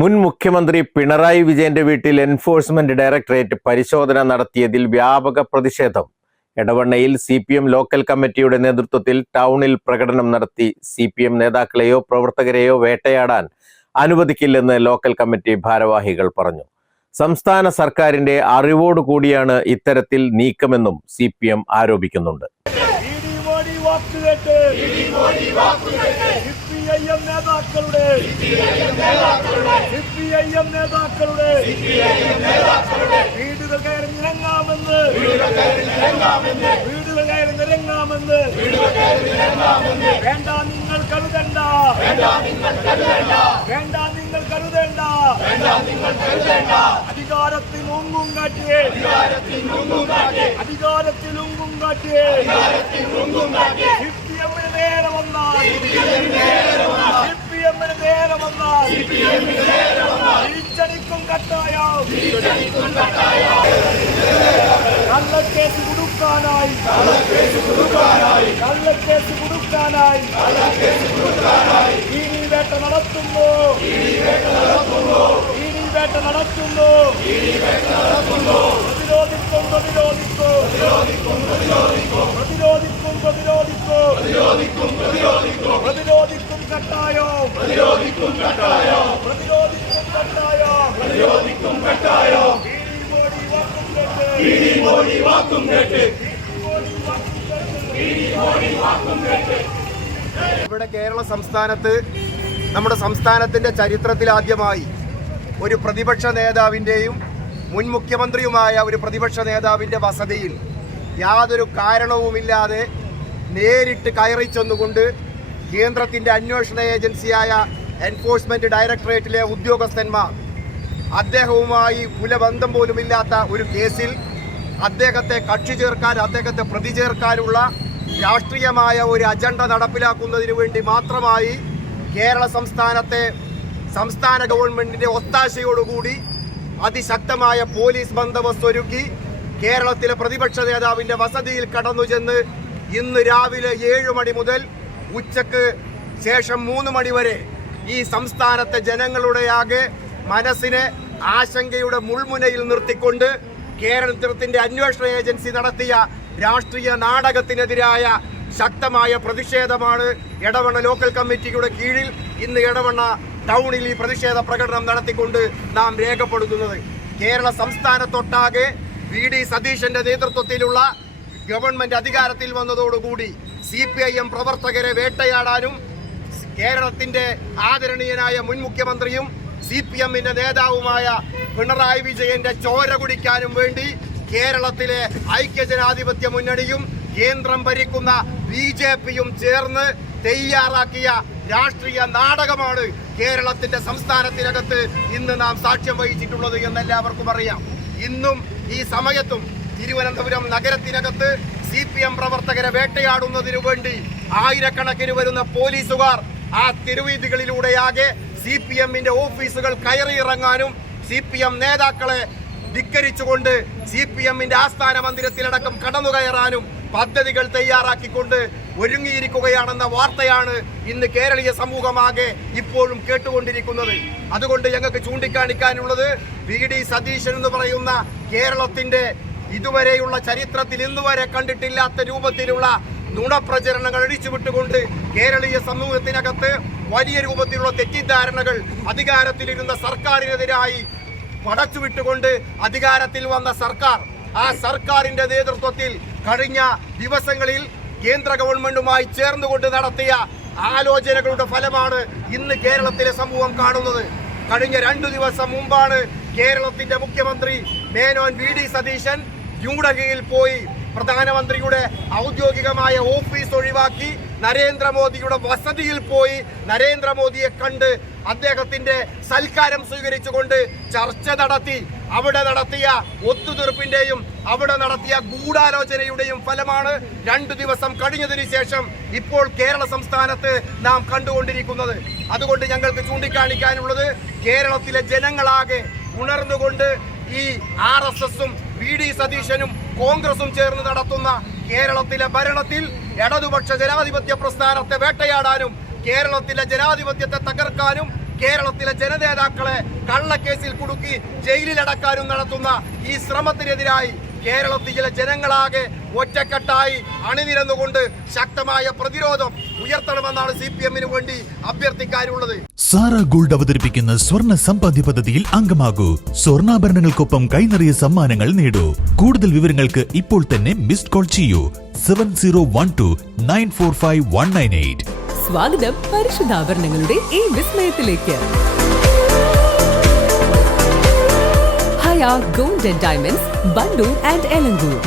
മുൻ മുഖ്യമന്ത്രി പിണറായി വിജയന്റെ വീട്ടിൽ എൻഫോഴ്സ്മെന്റ് ഡയറക്ടറേറ്റ് പരിശോധന നടത്തിയതിൽ വ്യാപക പ്രതിഷേധം. എടവണ്ണയിൽ CPM ലോക്കൽ കമ്മിറ്റിയുടെ നേതൃത്വത്തിൽ ടൗണിൽ പ്രകടനം നടത്തി. CPM നേതാക്കളെയോ പ്രവർത്തകരെയോ വേട്ടയാടാൻ അനുവദിക്കില്ലെന്ന് ലോക്കൽ കമ്മിറ്റി ഭാരവാഹികൾ പറഞ്ഞു. സംസ്ഥാന സർക്കാരിന്റെ അറിവോടുകൂടിയാണ് ഇത്തരത്തിൽ നീക്കമെന്നും CPM ആരോപിക്കുന്നുണ്ട്. വീടുകൾ കയറി നിരങ്ങാമെന്ന് വേണ്ട നിങ്ങൾ കരുതണ്ട, അധികാരത്തിൽ ഒന്നും കാട്ടിയേ, CPM-ന് നേരെ വന്നാൽ തിരിച്ചടിക്കും കട്ടായം. കള്ളക്കേസ് കൊടുക്കാനായി വേട്ട നടത്തുന്നു. പ്രതിരോധിക്കും കട്ടായം. ഇവിടെ കേരള സംസ്ഥാനത്ത് നമ്മുടെ സംസ്ഥാനത്തിന്റെ ചരിത്രത്തിൽ ആദ്യമായി ഒരു പ്രതിപക്ഷ നേതാവിൻ്റെയും മുൻ മുഖ്യമന്ത്രിയുമായ ഒരു പ്രതിപക്ഷ നേതാവിൻ്റെ വസതിയിൽ യാതൊരു കാരണവുമില്ലാതെ നേരിട്ട് കയറി ചെന്നുകൊണ്ട് കേന്ദ്രത്തിൻ്റെ അന്വേഷണ ഏജൻസിയായ എൻഫോഴ്സ്മെന്റ് ഡയറക്ടറേറ്റിലെ ഉദ്യോഗസ്ഥന്മാർ അദ്ദേഹവുമായി കുലബന്ധം പോലുമില്ലാത്ത ഒരു കേസിൽ അദ്ദേഹത്തെ കക്ഷി ചേർക്കാൻ, അദ്ദേഹത്തെ പ്രതി ചേർക്കാനുള്ള രാഷ്ട്രീയമായ ഒരു അജണ്ട നടപ്പിലാക്കുന്നതിന് വേണ്ടി മാത്രമായി കേരള സംസ്ഥാന ഗവൺമെന്റിന്റെ ഒത്താശയോടുകൂടി അതിശക്തമായ പോലീസ് ബന്ദോബസ്ത് ഒരുക്കി കേരളത്തിലെ പ്രതിപക്ഷ നേതാവിന്റെ വസതിയിൽ കടന്നു ചെന്ന് ഇന്ന് രാവിലെ 7 മണി മുതൽ ഉച്ചക്ക് ശേഷം 3 മണി വരെ ഈ സംസ്ഥാനത്തെ ജനങ്ങളുടെയാകെ മനസ്സിനെ ആശങ്കയുടെ മുൾമുനയിൽ നിർത്തിക്കൊണ്ട് കേരളത്തിന്റെ അന്വേഷണ ഏജൻസി നടത്തിയ രാഷ്ട്രീയ നാടകത്തിനെതിരായ ശക്തമായ പ്രതിഷേധമാണ് എടവണ്ണ ലോക്കൽ കമ്മിറ്റിയുടെ കീഴിൽ ഇന്ന് എടവണ്ണ ടൗണിൽ ഈ പ്രതിഷേധ പ്രകടനം നടത്തിക്കൊണ്ട് നാം രേഖപ്പെടുത്തുന്നത്. കേരള സംസ്ഥാനത്തൊട്ടാകെ VD സതീശന്റെ നേതൃത്വത്തിലുള്ള ഗവൺമെന്റ് അധികാരത്തിൽ വന്നതോടുകൂടി CPIM പ്രവർത്തകരെ വേട്ടയാടാനും കേരളത്തിന്റെ ആദരണീയനായ മുൻ മുഖ്യമന്ത്രിയും CPM-ന്റെ നേതാവുമായ പിണറായി വിജയന്റെ ചോര കുടിക്കാനും വേണ്ടി കേരളത്തിലെ ഐക്യജനാധിപത്യ മുന്നണിയും കേന്ദ്രം ഭരിക്കുന്ന BJP-യും ചേർന്ന് തയ്യാറാക്കിയ രാഷ്ട്രീയ നാടകമാണ് കേരളത്തിന്റെ സംസ്ഥാനത്തിനകത്ത് ഇന്ന് നാം സാക്ഷ്യം വഹിച്ചിട്ടുള്ളത് എന്നെല്ലാവർക്കും അറിയാം. ഇന്നും ഈ സമയത്തും തിരുവനന്തപുരം നഗരത്തിനകത്ത് CPM പ്രവർത്തകരെ വേട്ടയാടുന്നതിനു വേണ്ടി ആയിരക്കണക്കിന് വരുന്ന പോലീസുകാർ ആ തെരുവീതികളിലൂടെയാകെ CPM-ന്റെ ഓഫീസുകൾ കയറിയിറങ്ങാനും CPM നേതാക്കളെ ധിക്കരിച്ചുകൊണ്ട് CPM-ന്റെ ആസ്ഥാന മന്ദിരത്തിലടക്കം കടന്നു കയറാനും പദ്ധതികൾ തയ്യാറാക്കിക്കൊണ്ട് ഒരുങ്ങിയിരിക്കുകയാണെന്ന വാർത്തയാണ് ഇന്ന് കേരളീയ സമൂഹമാകെ ഇപ്പോഴും കേട്ടുകൊണ്ടിരിക്കുന്നത്. അതുകൊണ്ട് ഞങ്ങൾക്ക് ചൂണ്ടിക്കാണിക്കാനുള്ളത് VD സതീശൻ എന്ന് പറയുന്ന കേരളത്തിന്റെ ഇതുവരെയുള്ള ചരിത്രത്തിൽ ഇന്നുവരെ കണ്ടിട്ടില്ലാത്ത രൂപത്തിലുള്ള നുണപ്രചരണങ്ങൾ അഴിച്ചുവിട്ടുകൊണ്ട് കേരളീയ സമൂഹത്തിനകത്ത് വലിയ രൂപത്തിലുള്ള തെറ്റിദ്ധാരണകൾ അധികാരത്തിലിരുന്ന സർക്കാരിനെതിരായി പടച്ചുവിട്ടുകൊണ്ട് അധികാരത്തിൽ വന്ന സർക്കാർ, ആ സർക്കാരിന്റെ നേതൃത്വത്തിൽ കഴിഞ്ഞ ദിവസങ്ങളിൽ കേന്ദ്ര ഗവൺമെന്റുമായി ചേർന്നുകൊണ്ട് നടത്തിയ ആലോചനകളുടെ ഫലമാണ് ഇന്ന് കേരളത്തിലെ സമൂഹം കാണുന്നത്. കഴിഞ്ഞ 2 ദിവസം മുമ്പാണ് കേരളത്തിന്റെ മുഖ്യമന്ത്രി മേനോൻ VD സതീശൻ ന്യൂഡൽഹിയിൽ പോയി പ്രധാനമന്ത്രിയുടെ ഔദ്യോഗികമായ ഓഫീസ് ഒഴിവാക്കി നരേന്ദ്രമോദിയുടെ വസതിയിൽ പോയി നരേന്ദ്രമോദിയെ കണ്ട് അദ്ദേഹത്തിന്റെ സൽക്കാരം സ്വീകരിച്ചുകൊണ്ട് ചർച്ച നടത്തി. അവിടെ നടത്തിയ ഒത്തുതീർപ്പിന്റെയും അവിടെ നടത്തിയ ഗൂഢാലോചനയുടെയും ഫലമാണ് 2 ദിവസം കഴിഞ്ഞതിന് ശേഷം ഇപ്പോൾ കേരള സംസ്ഥാനത്ത് നാം കണ്ടുകൊണ്ടിരിക്കുന്നത്. അതുകൊണ്ട് ഞങ്ങൾക്ക് ചൂണ്ടിക്കാണിക്കാനുള്ളത് കേരളത്തിലെ ജനങ്ങളാകെ ഉണർന്നുകൊണ്ട് ഈ RSS-ഉം VD സതീശനും കോൺഗ്രസും ചേർന്ന് നടത്തുന്ന കേരളത്തിലെ ഭരണത്തിൽ ഇടതുപക്ഷ ജനാധിപത്യ പ്രസ്ഥാനത്തെ വേട്ടയാടാനും കേരളത്തിലെ ജനാധിപത്യത്തെ തകർക്കാനും കേരളത്തിലെ ജനനേതാക്കളെ കള്ളക്കേസിൽ കുടുക്കി ജയിലിലടക്കാനും നടത്തുന്ന ഈ ശ്രമത്തിനെതിരായി കേരളത്തിലെ ജനങ്ങളാകെ ഒറ്റക്കെട്ടായി അണിനിരന്നുകൊണ്ട് ശക്തമായ പ്രതിരോധം ഉയർത്തണമെന്നാണ് CPM-ന് വേണ്ടി അഭ്യർത്ഥിക്കാനുള്ളത്. സാറ ഗോൾഡ് അവതരിപ്പിക്കുന്ന സ്വർണ്ണ സമ്പാദ്യ പദ്ധതിയിൽ അംഗമാകൂ. സ്വർണ്ണാഭരണങ്ങൾക്കൊപ്പം കൈനിറിയ സമ്മാനങ്ങൾ നേടൂ. കൂടുതൽ വിവരങ്ങൾക്ക് ഇപ്പോൾ തന്നെ മിസ്ഡ് കോൾ ചെയ്യൂ 7012945198. സ്വാഗതം പരിശുദ്ധാഭരണങ്ങളുടെ ഈ വിസ്മയത്തിലേക്ക്. Haya gold and diamonds, Bandur and Elankur.